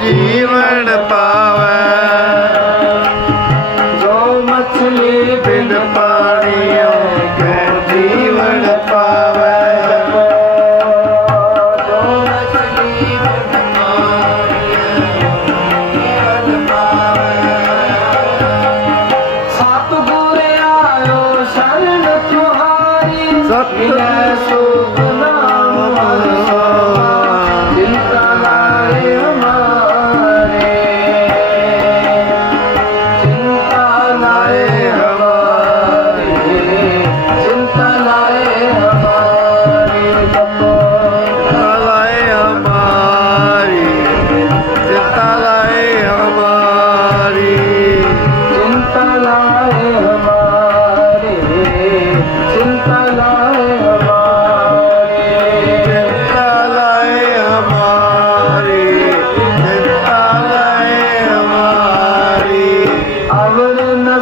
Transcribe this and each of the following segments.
ਜੀਵਨ ਪਾਵੇ ਜੋ ਮਛਲੀ ਬਿਨ ਪਾਣੀਓ ਕੋ ਜੀਵਨ ਪਾਵੇ ਜੋ ਜੀਵਨ ਪਾਵੇ ਸਤ ਤੁਹਾਰੀ ਸਤ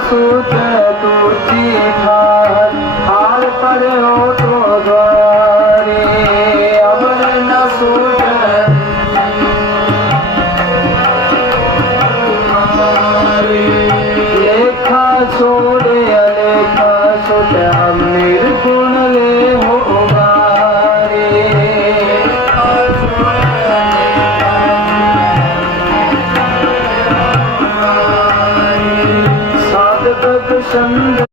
સુત તુચી ઠાર હાલ પડ્યો તો દ્વારે અમર ન સુત લેખા સોળ ಸಂಗ